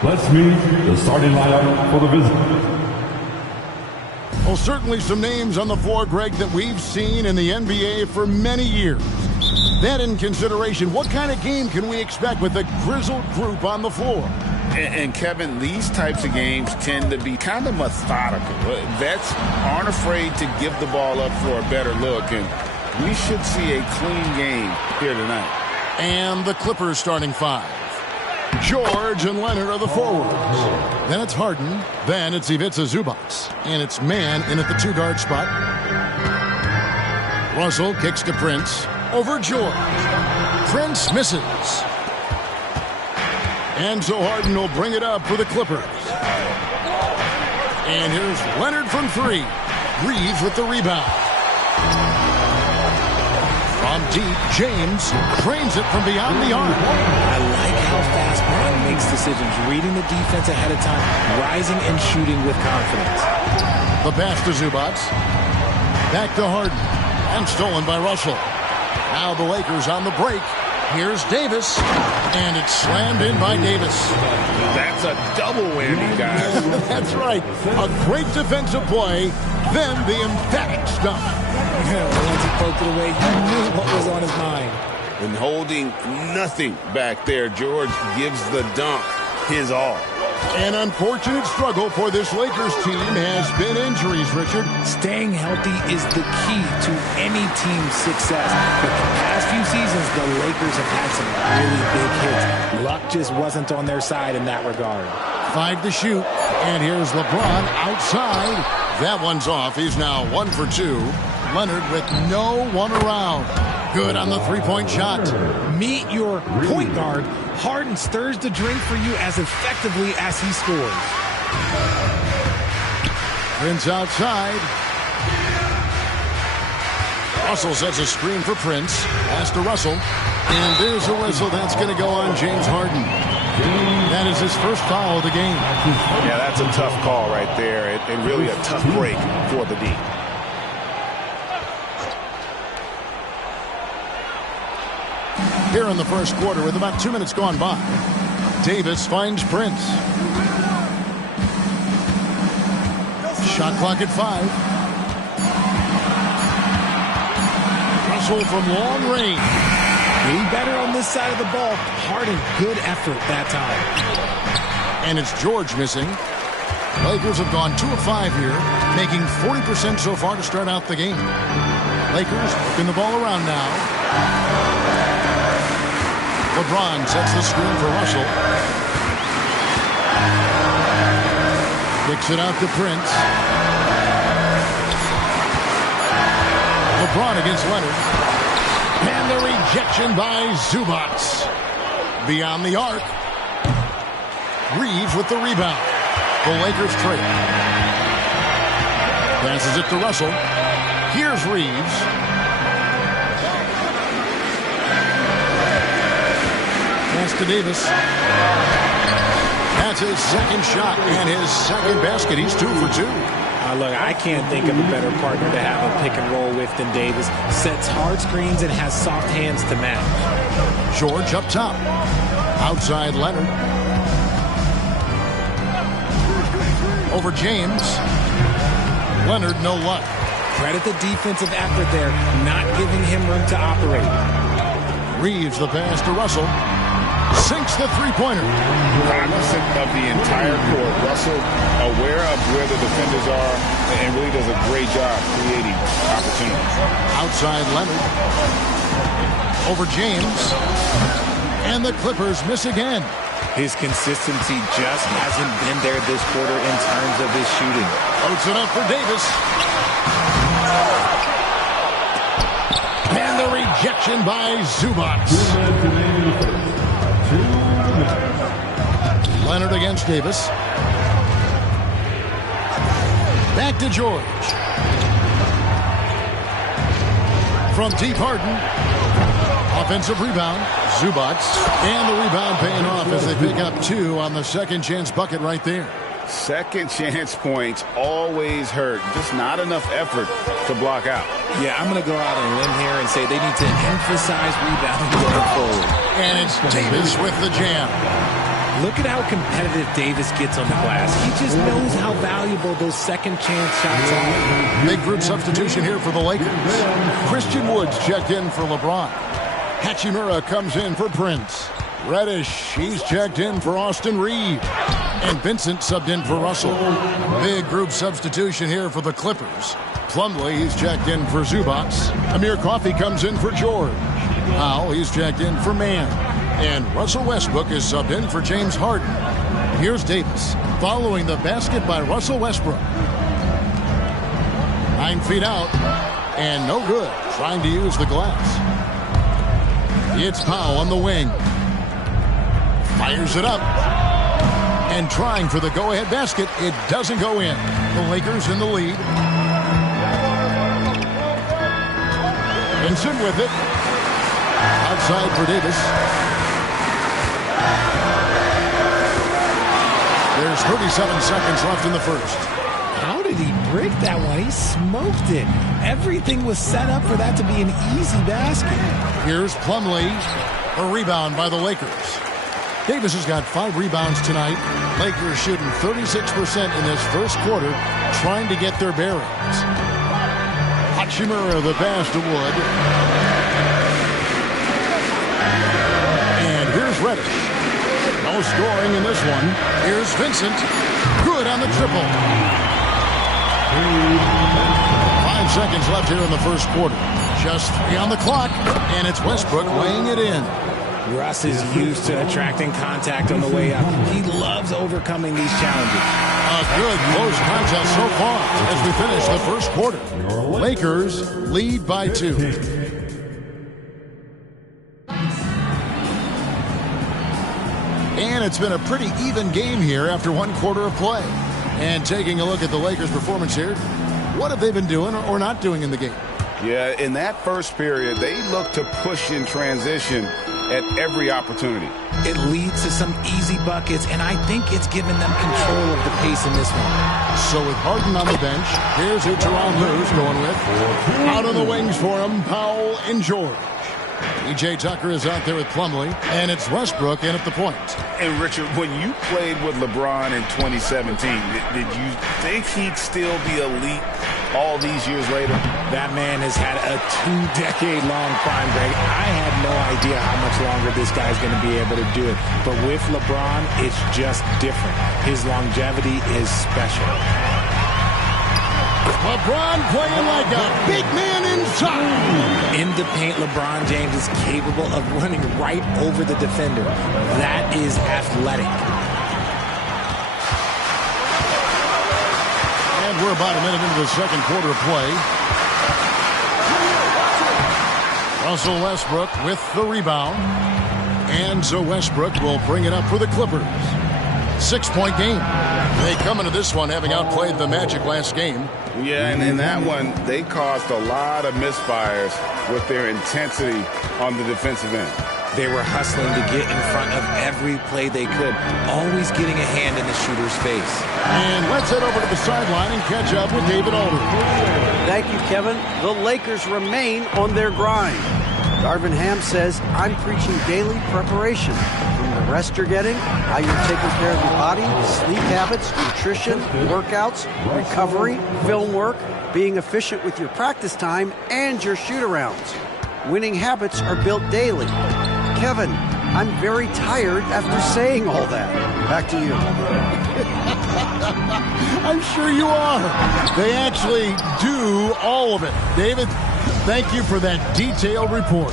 Let's meet the starting lineup for the visitor. Well, certainly some names on the floor, Greg, that we've seen in the NBA for many years. That in consideration, what kind of game can we expect with a grizzled group on the floor? And Kevin, these types of games tend to be kind of methodical. Vets aren't afraid to give the ball up for a better look, and we should see a clean game here tonight. And the Clippers starting five. George and Leonard are the forwards. Then it's Harden. Then it's Ivica Zubac. And it's Man in at the two-guard spot. Russell kicks to Prince. Over George. Prince misses. And so Harden will bring it up for the Clippers. And here's Leonard from three. Reeves with the rebound. From deep, James cranes it from beyond the arc. I like how fast Bron makes decisions, reading the defense ahead of time, rising and shooting with confidence. The pass to Zubac. Back to Harden. And stolen by Russell. Now the Lakers on the break. Here's Davis. And it's slammed in by Davis. That's a double whammy, guys. That's right. A great defensive play. Then the emphatic stuff. Once he poked it away, he knew what was on his mind. And holding nothing back there, George gives the dunk his all. An unfortunate struggle for this Lakers team has been injuries, Richard. Staying healthy is the key to any team's success. But the past few seasons, the Lakers have had some really big hits. Luck just wasn't on their side in that regard. 5 to shoot. And here's LeBron outside. That one's off. He's now 1 for 2. Leonard with no one around. Good on the three-point shot. Meet your point guard. Harden stirs the drink for you as effectively as he scores. Prince outside. Russell sets a screen for Prince. Pass to Russell. And there's a whistle. That's going to go on James Harden. That is his first foul of the game. Yeah, that's a tough call right there. And really a tough break for the D. Here in the first quarter with about 2 minutes gone by. Davis finds Prince. Shot clock at 5. Russell from long range. Getting better on this side of the ball. Harden, good effort that time. And it's George missing. Lakers have gone 2 of 5 here, making 40% so far to start out the game. Lakers working the ball around now. LeBron sets the screen for Russell. Kicks it out to Prince. LeBron against Leonard. And the rejection by Zubac. Beyond the arc. Reeves with the rebound. The Lakers trail. Passes it to Russell. Here's Reeves. Pass to Davis. That's his second shot and his second basket. He's 2 for 2. Look, I can't think of a better partner to have a pick and roll with than Davis. Sets hard screens and has soft hands to match. George up top. Outside Leonard. Over James. Leonard, no luck. Credit the defensive effort there, not giving him room to operate. Reeves the pass to Russell. Sinks the three-pointer. Cognizant of the entire court. Russell aware of where the defenders are and really does a great job creating opportunities. Outside Leonard. Over James. And the Clippers miss again. His consistency just hasn't been there this quarter in terms of his shooting. Floats it up for Davis. And the rejection by Zubac. Leonard against Davis. Back to George. From deep, Harden. Offensive rebound. Zubac. And the rebound paying off as they pick up 2 on the second chance bucket right there. Second chance points always hurt. Just not enough effort to block out. Yeah, I'm going to go out on a limb here and say they need to emphasize rebounding going forward. And it's Davis with the jam. Look at how competitive Davis gets on the glass. He just knows how valuable those second chance shots are. Big group substitution here for the Lakers. Christian Woods checked in for LeBron. Hachimura comes in for Prince. Reddish, he's checked in for Austin Reeves. And Vincent subbed in for Russell. Big group substitution here for the Clippers. Plumlee, he's checked in for Zubac. Amir Coffey comes in for George. Powell, he's checked in for Mann. And Russell Westbrook is subbed in for James Harden. Here's Davis following the basket by Russell Westbrook. 9 feet out and no good, trying to use the glass. It's Powell on the wing. Fires it up. And trying for the go-ahead basket. It doesn't go in. The Lakers in the lead. Vincent with it. Outside for Davis. There's 37 seconds left in the first. How did he break that one? He smoked it. Everything was set up for that to be an easy basket. Here's Plumlee. A rebound by the Lakers. Davis has got 5 rebounds tonight. Lakers shooting 36% in this first quarter, trying to get their bearings. Hachimura the pass to Wood. And here's Reddish. No scoring in this one. Here's Vincent. Good on the triple. 5 seconds left here in the first quarter. Just 3 on the clock, and it's Westbrook weighing it in. Russ is used to attracting contact on the way up. He loves overcoming these challenges. A good close contest so far as we finish the first quarter. Lakers lead by 2. And it's been a pretty even game here after 1 quarter of play. And taking a look at the Lakers' performance here, what have they been doing or not doing in the game? Yeah, in that first period, they look to push in transition at every opportunity. It leads to some easy buckets, and I think it's given them control of the pace in this one. So with Harden on the bench, here's who Tyronn Lue's going with. Out on the wings for him, Powell and George. P.J. Tucker is out there with Plumlee, and it's Westbrook in at the point. And Richard, when you played with LeBron in 2017, did you think he'd still be elite all these years later? That man has had a 2-decade-long prime, Greg. I had no idea how much longer this guy's going to be able to do it. But with LeBron, it's just different. His longevity is special. LeBron playing like a big man inside. In the paint, LeBron James is capable of running right over the defender. That is athletic. And we're about a minute into the second quarter of play. Russell Westbrook with the rebound. And so Westbrook will bring it up for the Clippers. 6-point game. They come into this one having outplayed the Magic last game. Yeah, and in that one, they caused a lot of misfires with their intensity on the defensive end. They were hustling to get in front of every play they could, always getting a hand in the shooter's face. And let's head over to the sideline and catch up with David Aldridge. Thank you, Kevin. The Lakers remain on their grind. Darvin Ham says, I'm preaching daily preparation. From the rest you're getting, how you're taking care of your body, sleep habits, nutrition, workouts, recovery, film work, being efficient with your practice time, and your shoot-arounds. Winning habits are built daily. Kevin, I'm very tired after saying all that. Back to you. I'm sure you are. They actually do all of it. David, thank you for that detailed report.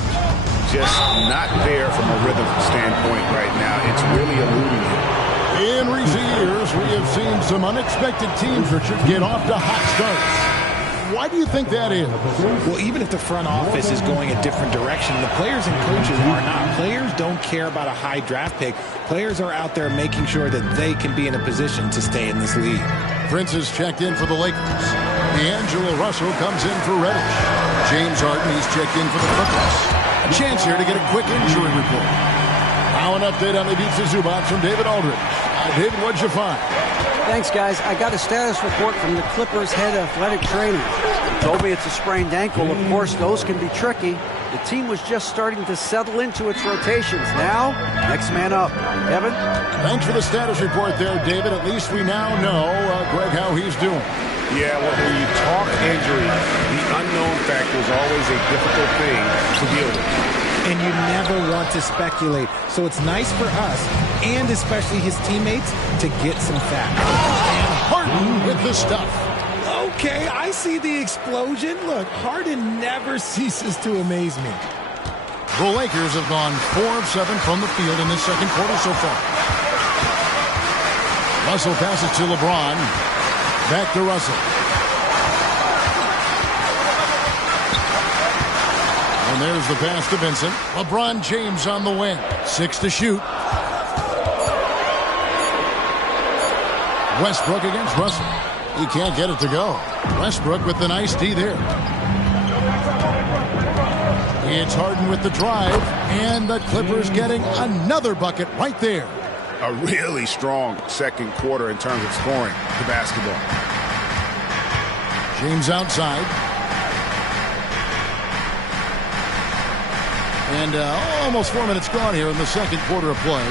Just not there from a rhythm standpoint right now. It's really eluding him. In recent years, we have seen some unexpected teams, Richard, get off to hot starts. Why do you think that is? Well, even if the front office is going a different direction, the players and coaches are not. Players don't care about a high draft pick. Players are out there making sure that they can be in a position to stay in this league. Prince is checked in for the Lakers. D'Angelo Russell comes in for Reddish. James Harden, he's checked in for the Clippers. A chance here to get a quick injury report. Now an update on the beats of Zubac from David Aldridge. David, what'd you find? Thanks, guys. I got a status report from the Clippers head athletic trainer. He told me it's a sprained ankle. Of course, those can be tricky. The team was just starting to settle into its rotations. Now, next man up. Evan? Thanks for the status report there, David. At least we now know, Greg, how he's doing. Yeah, well, when you talk injury, the unknown factor is always a difficult thing to deal with. And you never want to speculate. So it's nice for us, and especially his teammates, to get some facts. And Harden with the stuff. Okay, I see the explosion. Look, Harden never ceases to amaze me. The Lakers have gone 4 of 7 from the field in this second quarter so far. Russell passes to LeBron. Back to Russell. And there's the pass to Vincent. LeBron James on the wing. 6 to shoot. Westbrook against Russell. He can't get it to go. Westbrook with the nice D there. It's Harden with the drive. And the Clippers getting another bucket right there. A really strong second quarter in terms of scoring the basketball. James outside. And almost 4 minutes gone here in the second quarter of play.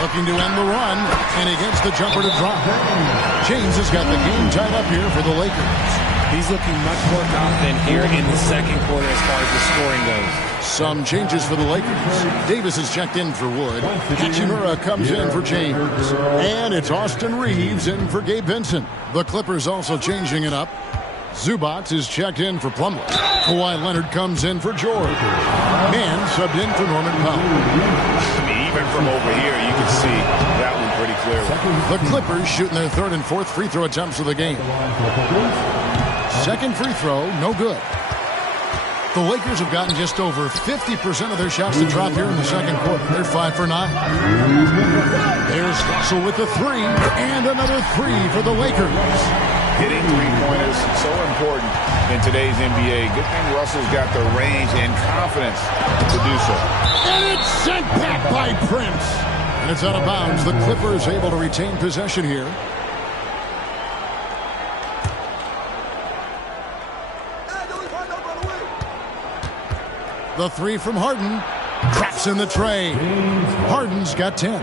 Looking to end the run, and he gets the jumper to drop. James has got the game tied up here for the Lakers. He's looking much more confident here in the second quarter as far as the scoring goes. Some changes for the Lakers. Davis is checked in for Wood. Hachimura comes in for James. And it's Austin Reeves in for Gabe Vincent. The Clippers also changing it up. Zubac is checked in for Plumlee. Kawhi Leonard comes in for George. And subbed in for Norman Powell. I mean, even from over here, you can see that one pretty clearly. The Clippers shooting their third and fourth free throw attempts of the game. Second free throw, no good. The Lakers have gotten just over 50% of their shots to drop here in the second quarter. They're 5 for 9. There's Russell with the 3, and another 3 for the Lakers. Hitting three-pointers, so important in today's NBA. Good thing Russell's got the range and confidence to do so. And it's sent back by Prince. And it's out of bounds. The Clippers able to retain possession here. The 3 from Harden. Traps in the tray. Harden's got 10.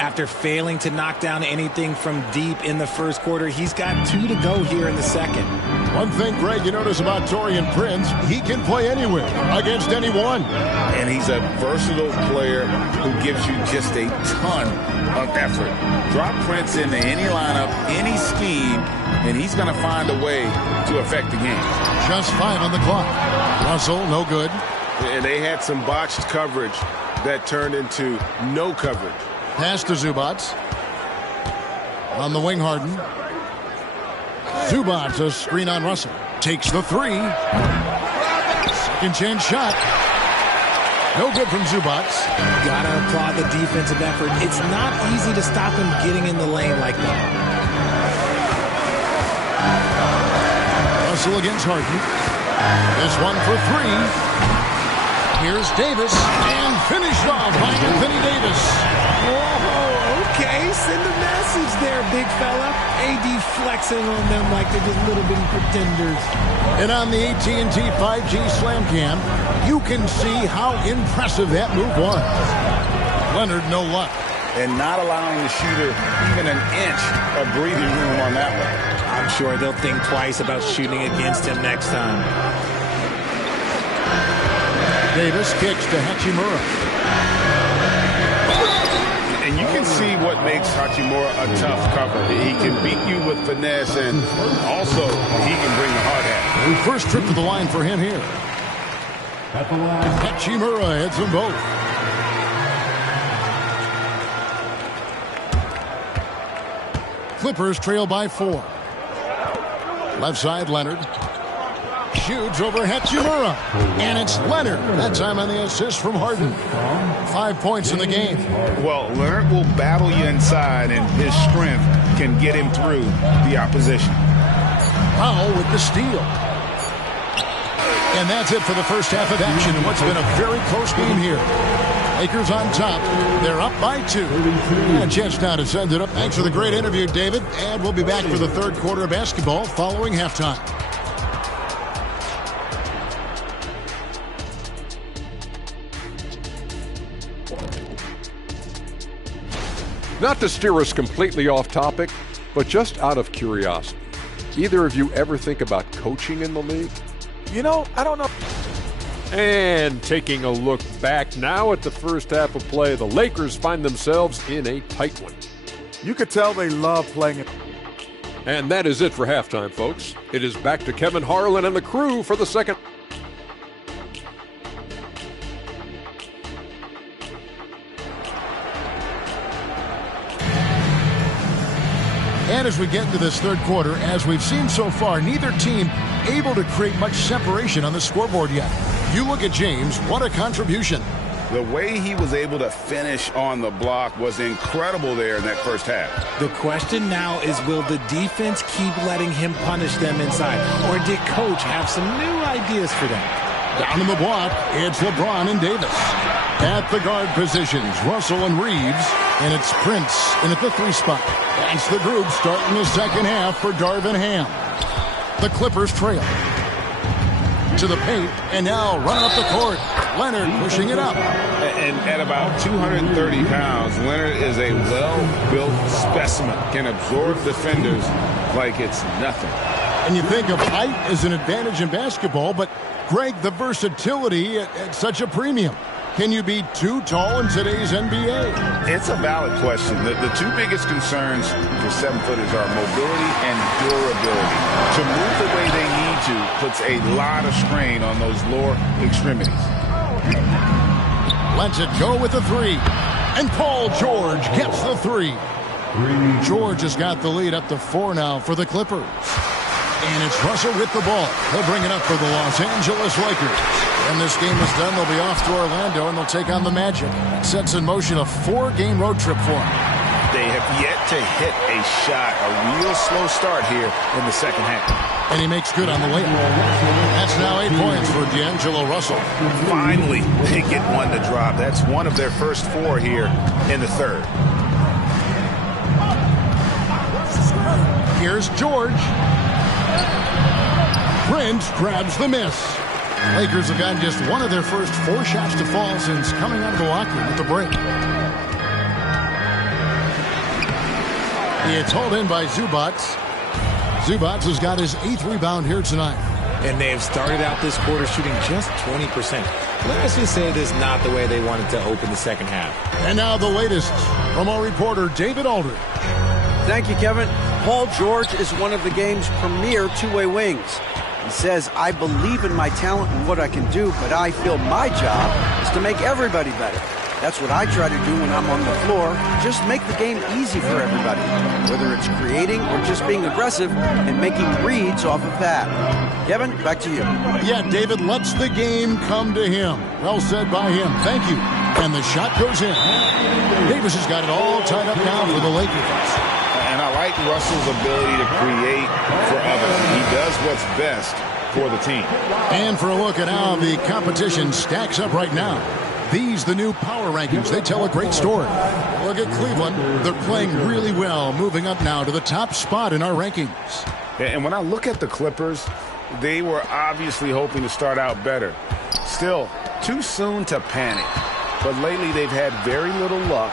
After failing to knock down anything from deep in the first quarter, he's got 2 to go here in the second. One thing, Greg, you notice about Taurean Prince, he can play anywhere against anyone. And he's a versatile player who gives you just a ton of effort. Drop Prince into any lineup, any scheme, and he's going to find a way to affect the game. Just 5 on the clock. Russell, no good. And they had some botched coverage that turned into no coverage. Pass to Zubac. On the wing, Harden. Zubac, a screen on Russell. Takes the 3. Second chance shot. No good from Zubac. Gotta applaud the defensive effort. It's not easy to stop him getting in the lane like that. Russell against Harden. This one for 3. Here's Davis, and finished off by Anthony Davis. Whoa, okay, send a message there, big fella. AD flexing on them like they're just little bitty pretenders. And on the AT&T 5G Slam Cam, you can see how impressive that move was. Leonard, no luck. And not allowing the shooter even an inch of breathing room on that one. I'm sure they'll think twice about shooting against him next time. Davis kicks to Hachimura. And you can see what makes Hachimura a tough cover. He can beat you with finesse, and also he can bring the hard hat. First trip to the line for him here. At the line, Hachimura hits them both. Clippers trail by 4. Left side, Leonard. Shoots over Hachimura. And it's Leonard. That time on the assist from Harden. 5 points in the game. Well, Leonard will battle you inside, and his strength can get him through the opposition. Powell with the steal. And that's it for the first half of action in what's been a very close game here. Lakers on top. They're up by 2. And a chance now to send it up. Thanks for the great interview, David. And we'll be back for the third quarter of basketball following halftime. Not to steer us completely off topic, but just out of curiosity, either of you ever think about coaching in the league? You know, I don't know. And taking a look back now at the first half of play, the Lakers find themselves in a tight one. You could tell they love playing it. And that is it for halftime, folks. It is back to Kevin Harlan and the crew for the second. And as we get into this third quarter, as we've seen so far, neither team able to create much separation on the scoreboard yet. You look at James, what a contribution. The way he was able to finish on the block was incredible there in that first half. The question now is, will the defense keep letting him punish them inside? Or did Coach have some new ideas for them? Down in the block, it's LeBron and Davis. At the guard positions, Russell and Reeves. And it's Prince in at the 3 spot. That's the group starting the second half for Darvin Ham. The Clippers trail. To the paint, and now running up the court. Leonard pushing it up. And at about 230 pounds, Leonard is a well-built specimen. Can absorb defenders like it's nothing. And you think of height as an advantage in basketball, but Greg, the versatility at such a premium. Can you be too tall in today's NBA? It's a valid question. The two biggest concerns for 7-footers are mobility and durability. To move the way they need to puts a lot of strain on those lower extremities. Lets it go with the 3. And Paul George gets the 3. George has got the lead up to 4 now for the Clippers. And it's Russell with the ball. He'll bring it up for the Los Angeles Lakers. When this game is done, they'll be off to Orlando, and they'll take on the Magic. Sets in motion a 4-game road trip for them. They have yet to hit a shot, a real slow start here in the second half. And he makes good on the layup. That's now 8 points for D'Angelo Russell. Finally, they get one to drop. That's one of their first 4 here in the third. Here's George. Prince grabs the miss. Lakers have gotten just one of their first 4 shots to fall since coming out of the locker room at the break. It's hauled in by Zubac. Zubac has got his 8th rebound here tonight. And they have started out this quarter shooting just 20%. Let's just say this is not the way they wanted to open the second half. And now the latest from our reporter, David Aldridge. Thank you, Kevin. Paul George is one of the game's premier two-way wings. He says, I believe in my talent and what I can do, but I feel my job is to make everybody better. That's what I try to do when I'm on the floor. Just make the game easy for everybody, whether it's creating or just being aggressive and making reads off of that. Kevin, back to you. Yeah, David lets the game come to him. Well said by him. Thank you. And the shot goes in. Davis has got it all tied up now for the Lakers. And I like Russell's ability to create for others. He does what's best for the team. And for a look at how the competition stacks up right now. These, the new power rankings, they tell a great story. Look at Cleveland. They're playing really well, moving up now to the top spot in our rankings. And when I look at the Clippers, they were obviously hoping to start out better. Still, too soon to panic. But lately they've had very little luck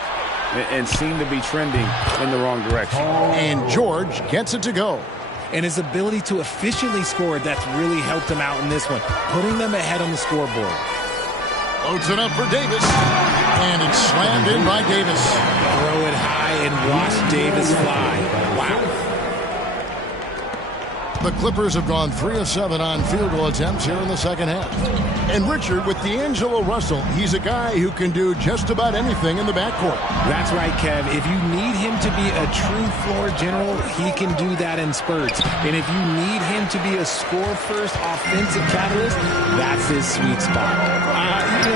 and seem to be trending in the wrong direction. And George gets it to go. And his ability to efficiently score, that's really helped him out in this one, putting them ahead on the scoreboard. Loads it up for Davis. And it's slammed in by Davis. Throw it high and watch Davis fly. Wow. The Clippers have gone 3 of 7 on field goal attempts here in the second half. And Richard, with D'Angelo Russell, he's a guy who can do just about anything in the backcourt. That's right, Kev. If you need him to be a true floor general, he can do that in spurts. And if you need him to be a score-first offensive catalyst, that's his sweet spot.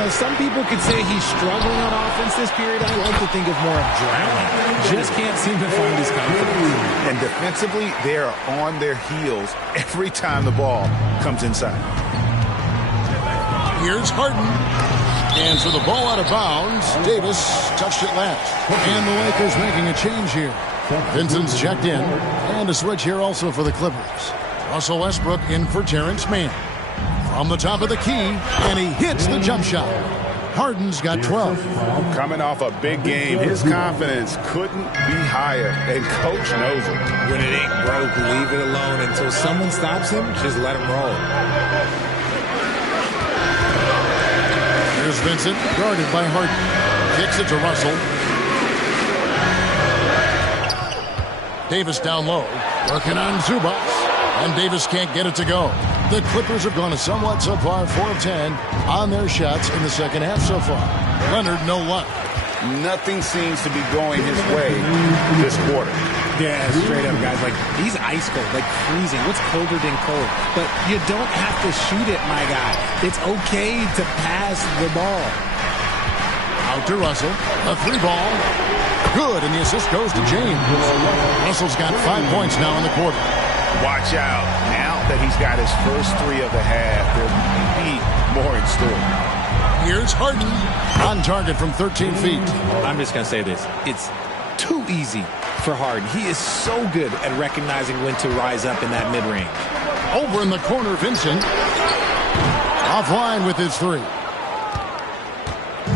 Some people could say he's struggling on offense this period. I like to think of more of drowning. Just can't seem to find his confidence. And defensively, they are on their heels every time the ball comes inside. Here's Harden. And so the ball out of bounds. Davis touched it last. And the Lakers making a change here. Vincent's checked in. And a switch here also for the Clippers. Russell Westbrook in for Terrence Mann. From the top of the key, and he hits the jump shot. Harden's got 12. Coming off a big game, his confidence couldn't be higher, and Coach knows it. When it ain't broke, leave it alone. Until someone stops him, just let him roll. Here's Vincent, guarded by Harden. Kicks it to Russell. Davis down low, working on Zubac. And Davis can't get it to go. The Clippers have gone a somewhat subpar 4 of 10 on their shots in the second half so far. Leonard, no luck. Nothing seems to be going his way this quarter. Yeah, straight up, guys. Like, he's ice cold, like freezing. What's colder than cold? But you don't have to shoot it, my guy. It's okay to pass the ball. Out to Russell. A 3 ball. Good, and the assist goes to James. Russell's got 5 points now in the quarter. Watch out. Now that he's got his first 3 of the half, there'll be more in store. Here's Harden on target from 13 feet. I'm just going to say this. It's too easy for Harden. He is so good at recognizing when to rise up in that mid-range. Over in the corner, Vincent. Offline with his 3.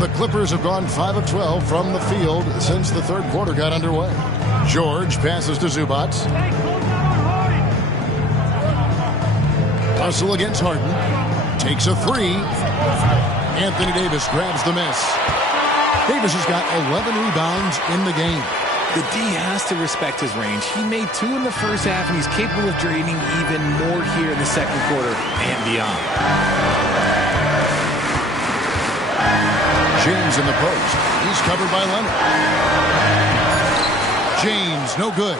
The Clippers have gone 5 of 12 from the field since the third quarter got underway. George passes to Zubac. Russell against Harden. Takes a 3. Anthony Davis grabs the miss. Davis has got 11 rebounds in the game. The D has to respect his range. He made 2 in the first half, and he's capable of draining even more here in the second quarter and beyond. James in the post. He's covered by Leonard. James, no good.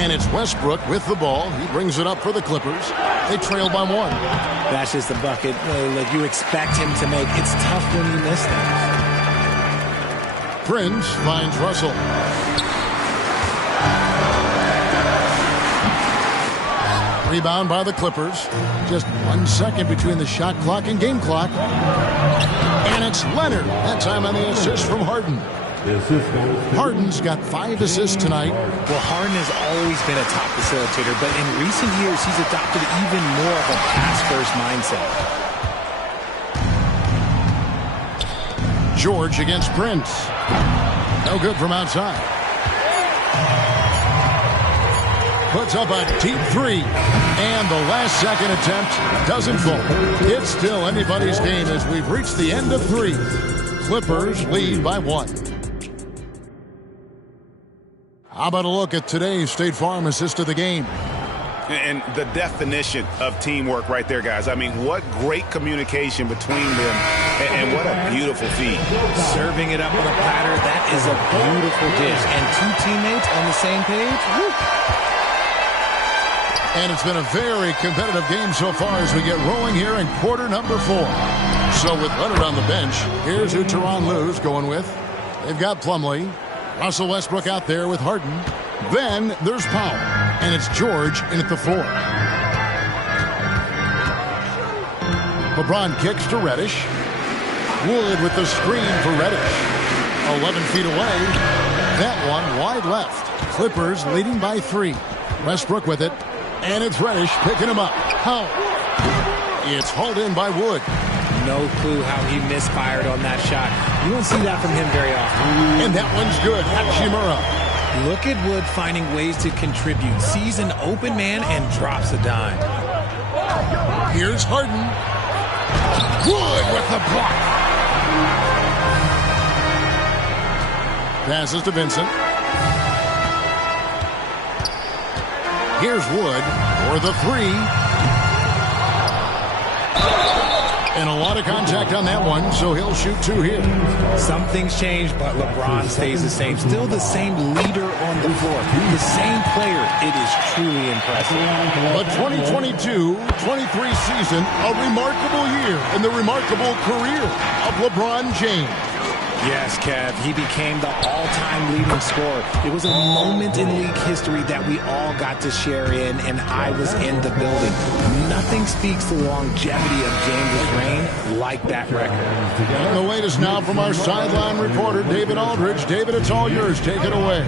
And it's Westbrook with the ball. He brings it up for the Clippers. They trail by 1. That's just the bucket like you expect him to make. It's tough when you miss things. Prince finds Russell. Rebound by the Clippers. Just 1 second between the shot clock and game clock. And it's Leonard. That time on the assist from Harden. Harden's got 5 assists tonight. Well, Harden has always been a top facilitator, but in recent years, he's adopted even more of a pass-first mindset. George against Prince. No good from outside. Puts up a deep 3. And the last second attempt doesn't fall. It's still anybody's game as we've reached the end of 3. Clippers lead by 1. How about a look at today's State Farm assist of the game? And the definition of teamwork right there, guys. I mean, what great communication between them, and what a beautiful feed. Serving it up on a platter, that is a beautiful dish. And 2 teammates on the same page, woo. And it's been a very competitive game so far as we get rolling here in quarter number 4. So with Leonard on the bench, here's who Tyronn Lue's going with. They've got Plumlee. Russell Westbrook out there with Harden. Then there's Powell. And it's George in at the 4. LeBron kicks to Reddish. Wood with the screen for Reddish. 11 feet away. That one wide left. Clippers leading by 3. Westbrook with it. And it's Reddish picking him up. Powell. It's hauled in by Wood. No clue how he misfired on that shot. You don't see that from him very often. And that one's good. Hachimura. Look at Wood finding ways to contribute. Sees an open man and drops a dime. Here's Harden. Wood with the block. Passes to Vincent. Here's Wood for the 3. And a lot of contact on that one, so he'll shoot 2 here. Some things change, but LeBron stays the same. Still the same leader on the floor. The same player. It is truly impressive. The 2022-23 season, a remarkable year in the remarkable career of LeBron James. Yes, Kev, he became the all-time leading scorer. It was a moment in league history that we all got to share in, and I was in the building. Nothing speaks to the longevity of James' reign like that record. And the latest now from our sideline reporter, David Aldridge. David, it's all yours. Take it away.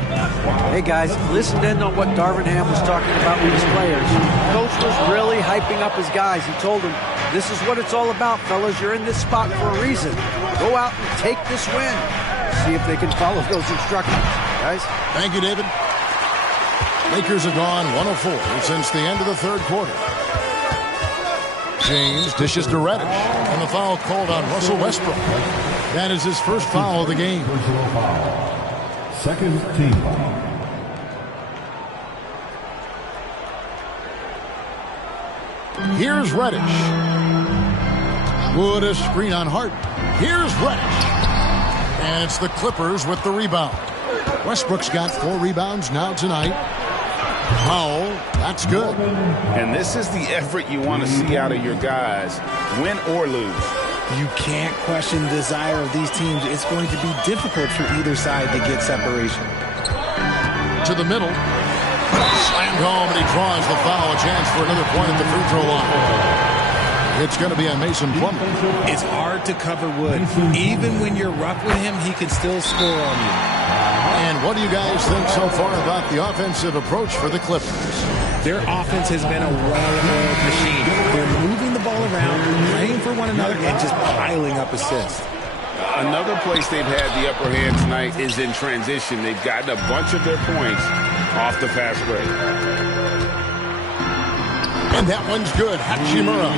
Hey, guys, listen in on what Darvin Ham was talking about with his players. Coach was really hyping up his guys. He told them, this is what it's all about, fellas. You're in this spot for a reason. Go out and take this win. See if they can follow those instructions, guys. Thank you, David. Lakers have gone 1 of 4 since the end of the third quarter. James dishes to Reddish, and the foul called on Russell Westbrook. That is his first foul of the game. Personal foul. Second team foul. Here's Reddish. Wood a screen on Harden. Here's Reddish. And it's the Clippers with the rebound. Westbrook's got 4 rebounds now tonight. Powell, that's good. And this is the effort you want to see out of your guys, win or lose. You can't question the desire of these teams. It's going to be difficult for either side to get separation. To the middle. Slammed home, and he draws the foul. A chance for another point at the free throw line. It's going to be on Mason Plumlee. It's hard to cover Wood. Even when you're rough with him, he can still score on you. And what do you guys think so far about the offensive approach for the Clippers? Their offense has been a well-oiled machine. They're moving the ball around, playing for one another, and just piling up assists. Another place they've had the upper hand tonight is in transition. They've gotten a bunch of their points off the fast break. And that one's good. Hachimura.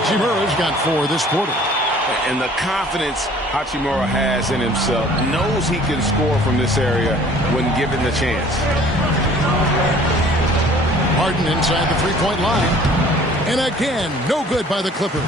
Hachimura's got 4 this quarter. And the confidence Hachimura has in himself, knows he can score from this area when given the chance. Harden inside the three-point line. And again, no good by the Clippers.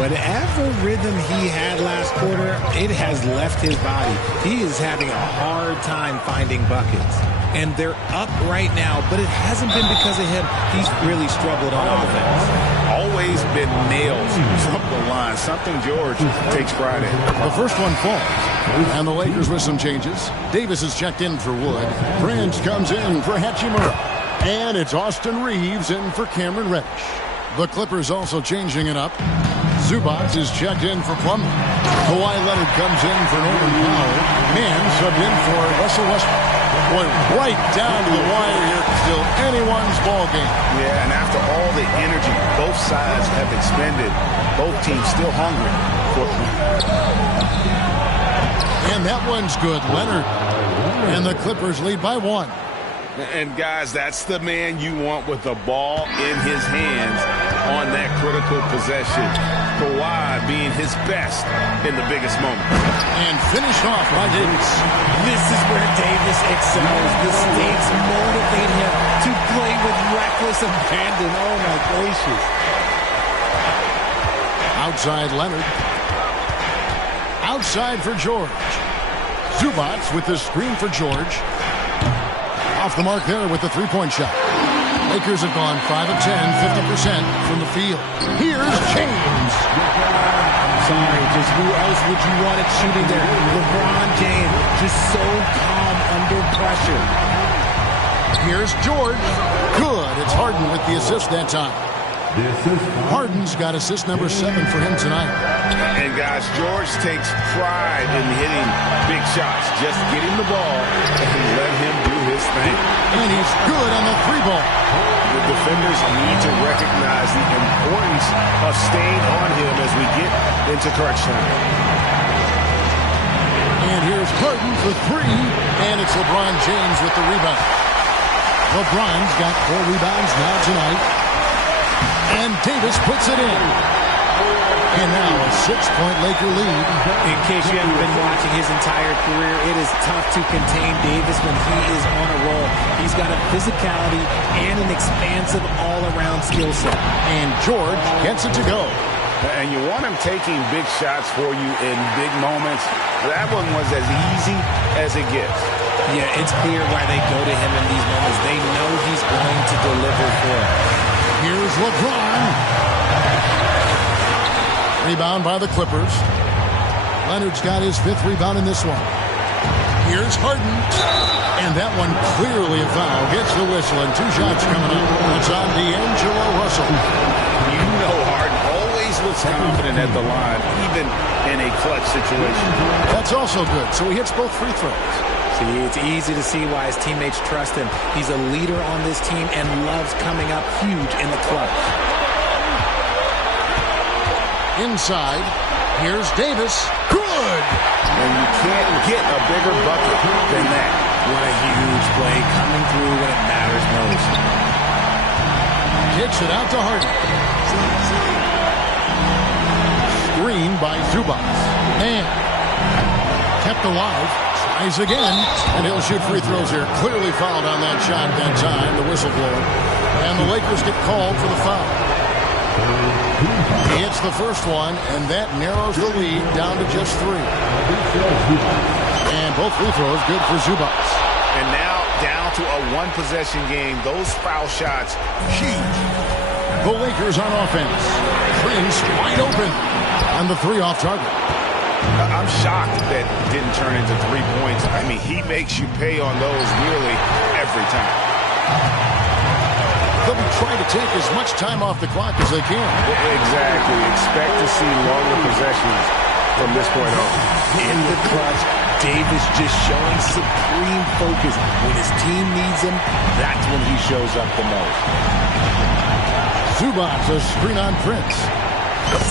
Whatever rhythm he had last quarter, it has left his body. He is having a hard time finding buckets. And they're up right now, but it hasn't been because of him. He's really struggled on offense. Always been nails from the line, something George takes pride in. The first one falls. And the Lakers with some changes. Davis is checked in for Wood. Prince comes in for Hachimura. And it's Austin Reeves in for Cameron Reddish. The Clippers also changing it up. Zubac is checked in for Plumlee. Kawhi Leonard comes in for Norman Powell. Man subbed in for Russell Westbrook. Boy, right down to the wire here. Still anyone's ball game. Yeah, and after all the energy both sides have expended, both teams still hungry for And that one's good. Leonard. And the Clippers lead by 1. And guys, that's the man you want with the ball in his hands on that critical possession. Kawhi being his best in the biggest moment. And finished off by Davis. This is where Davis excels. The stakes motivate him to play with reckless abandon. Oh, my gracious. Outside Leonard. Outside for George. Zubac with the screen for George. Off the mark there with the three-point shot. Lakers have gone 5 of 10, 50% from the field. Here's James. Sorry, just who else would you want it shooting there? LeBron James, just so calm under pressure. Here's George. Good. It's Harden with the assist that time. Harden's got assist number 7 for him tonight. And guys, George takes pride in hitting big shots. Just get him the ball and let him do his thing. And he's good on the 3-ball. The defenders need to recognize the importance of staying on him as we get into crunch time. And here's Harden for 3. And it's LeBron James with the rebound. LeBron's got 4 rebounds now tonight. And Davis puts it in. And now a 6-point Laker lead. In case you haven't been watching his entire career, it is tough to contain Davis when he is on a roll. He's got a physicality and an expansive all-around skill set. And George gets it to go. And you want him taking big shots for you in big moments. That one was as easy as it gets. Yeah, it's clear why they go to him in these moments. They know he's going to deliver for them. Here's LeBron. Rebound by the Clippers. Leonard's got his 5th rebound in this one. Here's Harden. And that one clearly a foul. Gets the whistle and 2 shots coming up. It's on D'Angelo Russell. You know Harden always looks confident at the line, even in a clutch situation. That's also good. So he hits both free throws. See, it's easy to see why his teammates trust him. He's a leader on this team and loves coming up huge in the clutch. Inside, here's Davis. Good! And you can't get a bigger bucket than that. What a huge play coming through when it matters most. Kicks it out to Harden. Screen by Zubac. And kept alive. Tries again. And he'll shoot free throws here. Clearly fouled on that shot that time, the whistleblower. And the Lakers get called for the foul. He hits the first one, and that narrows the lead down to just 3. And both free throws good for Zubac. And now down to a one-possession game. Those foul shots, huge. The Lakers on offense. Prince wide open. And the 3 off target. I'm shocked that didn't turn into 3 points. I mean, he makes you pay on those nearly every time. They'll be trying to take as much time off the clock as they can. Exactly. Expect to see longer possessions from this point on. In the clutch, Davis just showing supreme focus. When his team needs him, that's when he shows up the most. Zubac, a screen on Prince.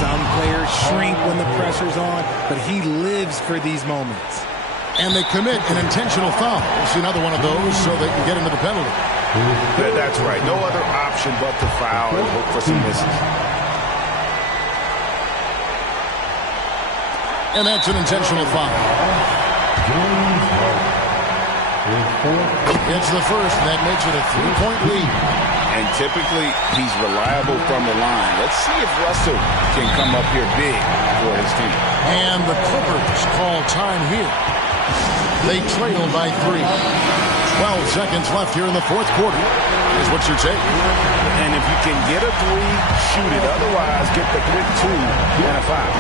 Some players shrink when the pressure's on, but he lives for these moments. And they commit an intentional foul. We'll see another one of those so they can get into the penalty. That's right. No other option but to foul and hope for some misses. And that's an intentional foul. It's the first, and that makes it a 3-point lead. And typically, he's reliable from the line. Let's see if Russell can come up here big for his team. And the Clippers call time here. They trail by 3. 12 seconds left here in the fourth quarter. Here's what you take. And if you can get a 3, shoot it. Otherwise, get the quick 2 and a foul.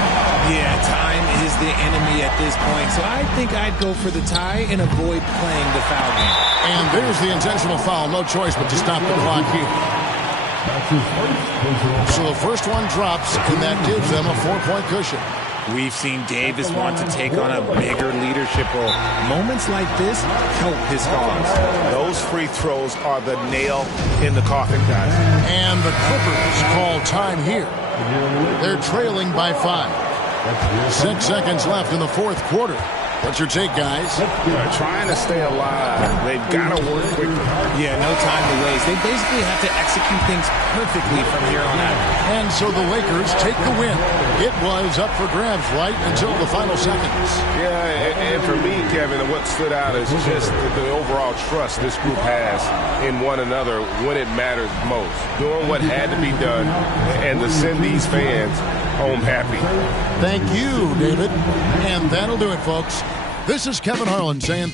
Yeah, time is the enemy at this point, so I think I'd go for the tie and avoid playing the foul game. And there's the intentional foul. No choice but to stop the clock here. So the first one drops, and that gives them a 4-point cushion. We've seen Davis want to take on a bigger leadership role. Moments like this help his cause. Those free throws are the nail in the coffin, guys. And the Clippers call time here. They're trailing by 5. 6 seconds left in the fourth quarter. What's your take, guys? They're trying to stay alive. They've got to work quickly. Yeah, no time to waste. They basically have to execute things perfectly from here on out. And so the Lakers take the win. It was up for grabs right until the final seconds. Yeah, and for me, Kevin, what stood out is just the overall trust this group has in one another when it matters most. Doing what had to be done and to send these fans home happy. Thank you, David. And that'll do it, folks. This is Kevin Harlan saying